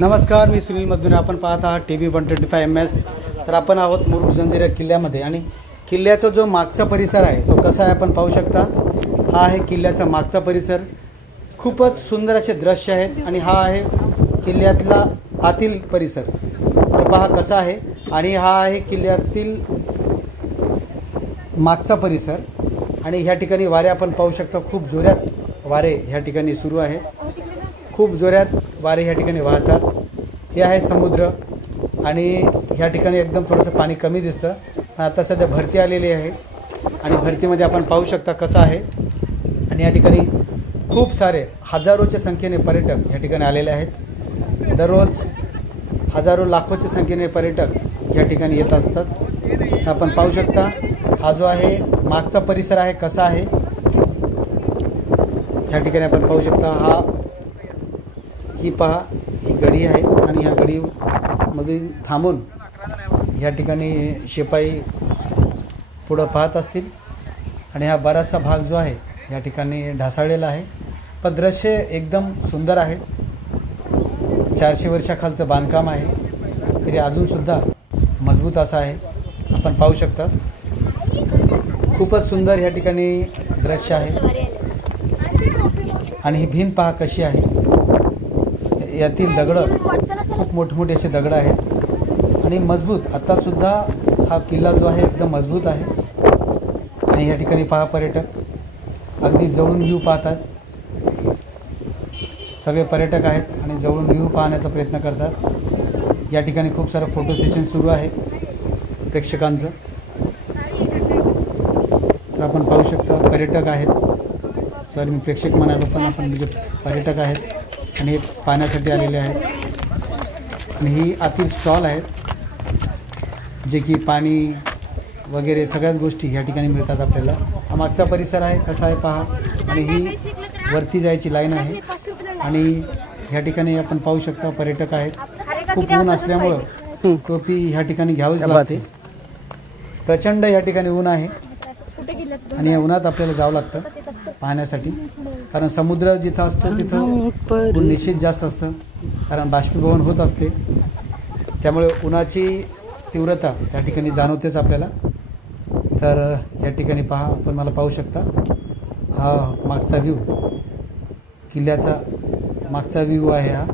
नमस्कार, मी सुनील मधुरे. आपण पाहत आहात TV 125MS. तर आपण आहोत मुरुड जंजिरा किल्ल्यामध्ये आणि किल्ल्याचा जो मागचा परिसर आहे तो कसा आहे आपण पाहू शकता. हा आहे किल्ल्याचा मागचा परिसर. खूपच सुंदर असे दृश्य आहेत आणि हा आहे किल्ल्यातला आतील परिसर. तर पहा कसा आहे. आणि हा आहे किल्ल्यातील मागचा परिसर. आणि ह्या ठिकाणी वारे आपण पाहू शकता. खूप जोरात वारे ह्या ठिकाणी सुरू आहेत. खूप जोरात वारे ह्या ठिकाणी वाहतात. हे आहे समुद्र आणि ह्या ठिकाणी एकदम थोडंसं पाणी कमी दिसतं. आता सध्या भरती आलेली आहे आणि भरतीमध्ये आपण पाहू शकता कसं आहे. आणि या ठिकाणी खूप सारे हजारोच्या संख्येने पर्यटक ह्या ठिकाणी आलेले आहेत. दररोज हजारो लाखोच्या संख्येने पर्यटक या ठिकाणी येत असतात. आपण पाहू शकता हा जो आहे मागचा परिसर आहे कसा आहे. ह्या ठिकाणी आपण पाहू शकता ही पहा ही गडी आहे आणि ह्या गडीमध्ये थांबून या ठिकाणी शिपाई पुढं पाहत असतील. आणि हा बराचसा भाग जो आहे या ठिकाणी ढासाळलेला आहे. पण दृश्य एकदम सुंदर आहे. 400 वर्षाखालचं बांधकाम आहे तरी अजूनसुद्धा मजबूत असं आहे. आपण पाहू शकता खूपच सुंदर या ठिकाणी दृश्य आहे. आणि ही भिंत पहा कशी आहे. यातील दगडं खूप मोठमोठे असे दगड आहेत आणि मजबूत. आत्तासुद्धा हा किल्ला जो आहे एकदम मजबूत आहे. आणि या ठिकाणी पहा पर्यटक अगदी जवळून व्ह्यू पाहतात. सगळे पर्यटक आहेत आणि जवळून व्ह्यू पाहण्याचा प्रयत्न करतात. या ठिकाणी खूप सारं फोटो सेशन सुरू आहे प्रेक्षकांचं. तर आपण पाहू शकता पर्यटक आहेत. सॉरी मी प्रेक्षक म्हणालो पण आपण म्हणजे पर्यटक आहेत आणि हे पाहण्यासाठी आलेले आहेत. आणि ही आतील स्टॉल आहेत जे की पाणी वगैरे सगळ्याच गोष्टी ह्या ठिकाणी मिळतात आपल्याला. हा मागचा परिसर आहे कसा आहे पहा. आणि ही वरती जायची लाईन आहे. आणि ह्या ठिकाणी आपण पाहू शकता पर्यटक आहेत. खूप ऊन असल्यामुळं टोपी ह्या ठिकाणी घ्यावीच लागते. प्रचंड या ठिकाणी ऊन आहे आणि या उन्हात आपल्याला जावं लागतं पाहण्यासाठी. कारण समुद्र जिथं असतं तिथं ऊन निश्चित जास्त असतं कारण बाष्पीभवन होत असते. त्यामुळे उन्हाची तीव्रता त्या ठिकाणी जाणवतेच आपल्याला. तर या ठिकाणी पहा आपण मला पाहू शकता हा मागचा व्ह्यू किल्ल्याचा मागचा व्ह्यू आहे हा.